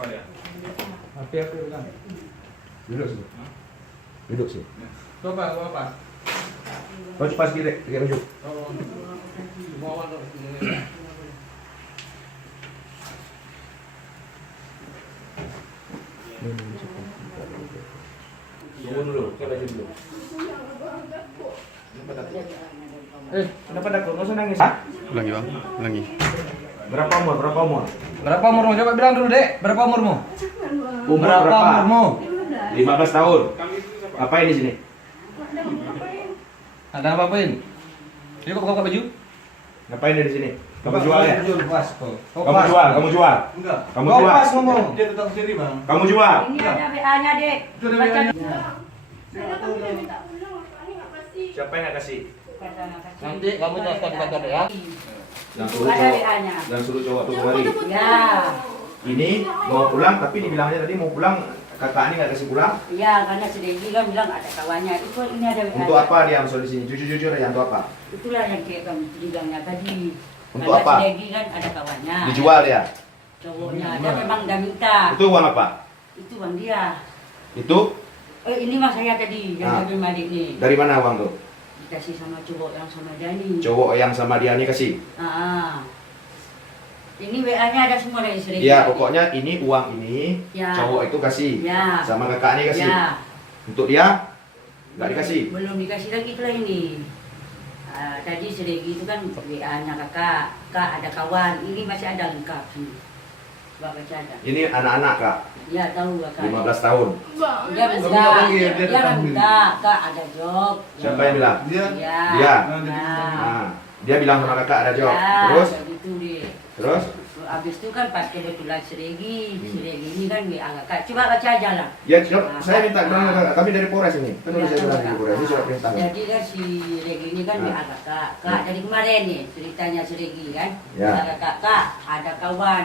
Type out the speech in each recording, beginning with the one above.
Api bilang. Duduk sini. Duduk sini. Coba apa? Kau pas kiri baju. Bawa Tunggu dulu, pakai baju dulu. Kenapa takut? Nggak usah nangis. Ulangi bang, ulangi. Berapa umur? Berapa umurmu? Coba bilang dulu, Dek. Berapa umurmu? Umur Berapa berapa? umurmu? 15 tahun. Ngapain di sini? Ada apa-apain? Jadi kok buka baju? Ngapain dia di sini? Kamu jual ya? Kamu Jual. Enggak. Kamu Kau jual. pas ngomong. Dia datang sendiri, Bang. Kamu jual. Ini ada WA-nya, Dek. Itu ada WA-nya. Siapa yang nggak kasih? Nanti kamu jelaskan kata ya. Yang Itu suruh ada cowok. WA-nya. Yang suruh cowok tuh kemari. Ya. Ini mau pulang tapi dibilangnya tadi mau pulang. Kakak ini nggak kasih pulang. Iya, karena sedegi kan bilang ada kawannya. Itu ini ada WA-nya. Untuk apa dia masuk di sini? Jujur aja untuk apa? Itulah yang kayak kamu bilangnya tadi. Untuk karena apa? sedegi kan ada kawannya. Dijual ya? Cowoknya. Dia memang udah minta. Itu uang apa? Itu bang dia. Itu Ini mas saya tadi yang Ah. habis mandi ini. dari mana uang tuh? Dikasih sama cowok yang sama dia nih. Cowok yang sama dia ini kasih? Ah. Ini WA-nya ada semua dari sedegi. Iya, pokoknya ini uang ini Ya. cowok itu kasih. Ya. Sama kakak ini kasih. Ya. Untuk dia nggak dikasih. Belum dikasih lagi itulah ini. Tadi sedegi itu kan WA-nya kakak. Kak ada kawan. Ini masih ada lengkap sini. Coba baca ada. Ini anak-anak kak, Ya tahu kakak. 15 tahun. Dia minta. Dia minta. Kak ada job. Siapa yang bilang? Dia. Ya. Dia. Nah. Nah, dia bilang sama kakak ada job. Ya, Terus? kayak gitu deh. Terus? Habis itu kan pas kebetulan Seregi ini kan WA kakak. Coba baca aja lah. Ya, saya minta bilang kakak. Kami dari Polres ini. Kan udah Ya, saya bilang tahu, dari Kak. Polres. Ini surat perintah. Jadi kan si Regi ini kan WA kakak. Kak dari kemarin nih ceritanya si Regi kan. Ya. Kata kakak ada kawan.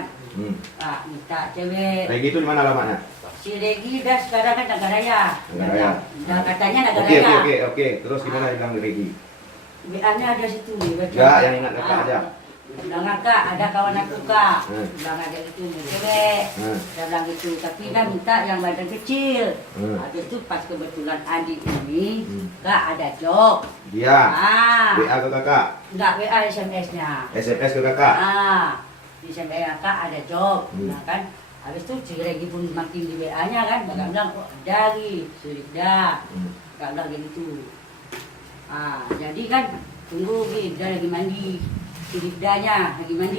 Kak minta cewek. Kayak gitu di mana alamatnya? Si Regi udah sekarang kan Nagaraya. Nagaraya. Nah katanya Oke. Nagaraya. Terus gimana bilang Regi? WA-nya ada situ nih. baca. Ya, yang ingat kakak aja. Bilang kak ada kawan aku kak. Hmm. Bilang ada itu cewek. Hmm. Dia bilang gitu. Tapi dia minta yang badan kecil. Hmm. Habis itu pas kebetulan adik ini Hmm. kak ada job. Dia Ah. WA ke kakak, Enggak WA SMS-nya. SMS ke kakak. Di SMS kak ada job. Nah kan habis itu si Regi pun makin di WA-nya kan. Kakak bilang kok dari sudah. Kakak bilang kayak gitu. Jadi kan tunggu dia lagi mandi. Si Dikdanya lagi mandi.